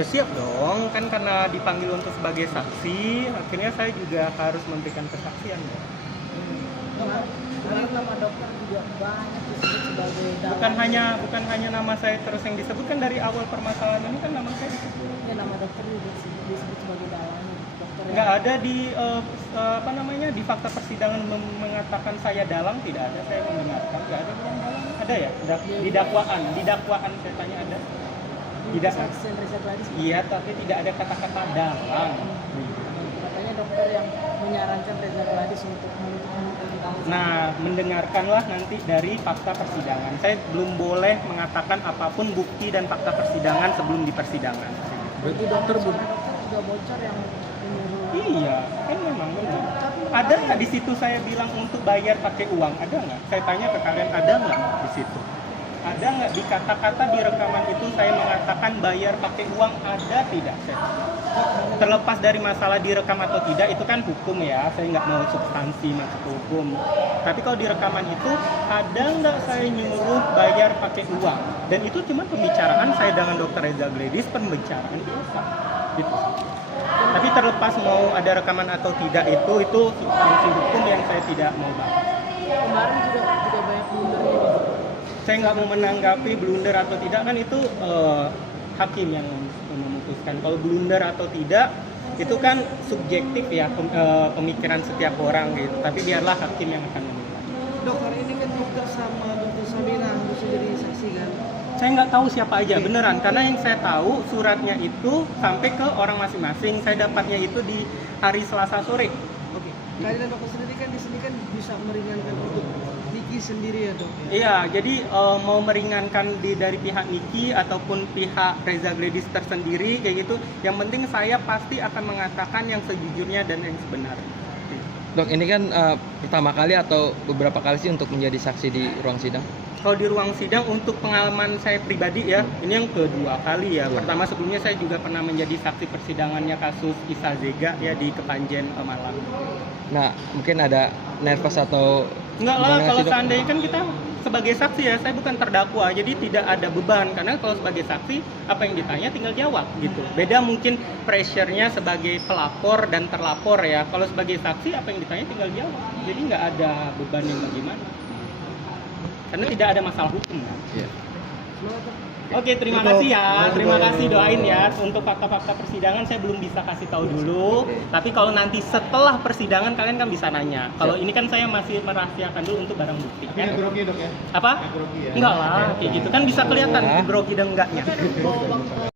Ya siap dong, kan karena dipanggil untuk sebagai saksi, akhirnya saya juga harus memberikan kesaksian dong. Kemarin nama dokter juga banyak disebut sebagai dalang. Bukan hanya nama saya terus yang disebutkan dari awal permasalahan ini kan nama saya disebut. Ya, nama dokter juga disebut sebagai dalang. Dokter Nggak ada di di fakta persidangan mengatakan saya dalang, tidak ada. Saya membenarkan, nggak ada bilang dalang. Ada ya? Di dakwaan saya tanya ada. Tidak. Kesaksian Reza Gladys. Iya, tapi tidak ada kata-kata dalang. Katanya dokter yang menyarankan Reza Gladys untuk menutup kasus. Nah, mendengarkanlah nanti dari fakta persidangan. Saya belum boleh mengatakan apapun bukti dan fakta persidangan sebelum di persidangan. Berarti dokter juga bocor yang menyuruh. Iya, kan memang benar. Ada nggak di situ saya bilang untuk bayar pakai uang? Ada nggak? Saya tanya ke kalian, ada nggak di situ? Ada nggak di kata-kata di rekaman itu saya mengatakan bayar pakai uang? Ada tidak? Terlepas dari masalah direkam atau tidak, itu kan hukum ya. Saya nggak mau substansi masuk ke hukum. Tapi kalau di rekaman itu ada nggak saya nyuruh bayar pakai uang? Dan itu cuma pembicaraan saya dengan Dr. Reza Gladys, pembicaraan biasa. Gitu. Tapi terlepas mau ada rekaman atau tidak itu substansi hukum yang saya tidak mau bahas. Kemarin juga banyak blundernya. Saya nggak mau menanggapi blunder atau tidak, kan itu hakim yang memutuskan. Kalau blunder atau tidak itu kan subjektif ya, pemikiran setiap orang gitu. Tapi biarlah hakim yang akan menilai. Dok, hari ini kan dokter sama dokter Sabina harus jadi saksi kan? Saya nggak tahu siapa aja beneran, karena yang saya tahu suratnya itu sampai ke orang masing-masing. Saya dapatnya itu di hari Selasa sore. Oke. Kalian dokter sendiri kan di sini kan bisa meringankan untuk Niki sendiri ya dok? Iya, jadi mau meringankan dari pihak Niki ataupun pihak Reza Gladys tersendiri kayak gitu. Yang penting saya pasti akan mengatakan yang sejujurnya dan yang sebenarnya. Dok, ini kan pertama kali atau beberapa kali sih untuk menjadi saksi di ruang sidang? Kalau di ruang sidang untuk pengalaman saya pribadi ya, ini yang kedua kali ya. Pertama sebelumnya saya juga pernah menjadi saksi persidangannya kasus Isa Zega ya di Kepanjen Malang. Nah, mungkin ada nervous atau Enggak lah, gimana kalau sih, Dok? seandainya kan kita sebagai saksi ya, saya bukan terdakwa, jadi tidak ada beban. Karena kalau sebagai saksi, apa yang ditanya tinggal jawab gitu. Beda mungkin pressure-nya sebagai pelapor dan terlapor ya. Kalau sebagai saksi, apa yang ditanya tinggal jawab. Jadi nggak ada beban yang bagaimana. Karena tidak ada masalah hukum kan. Iya. Semangat dok. Oke, terima kasih ya. Terima kasih, doain ya. Untuk fakta-fakta persidangan saya belum bisa kasih tahu dulu. Tapi kalau nanti setelah persidangan kalian kan bisa nanya. Kalau ini kan saya masih merahasiakan dulu untuk barang bukti. Kan? Grogi dok ya? Apa? Grogi ya? Enggak lah, kayak gitu kan bisa kelihatan grogi dan enggaknya.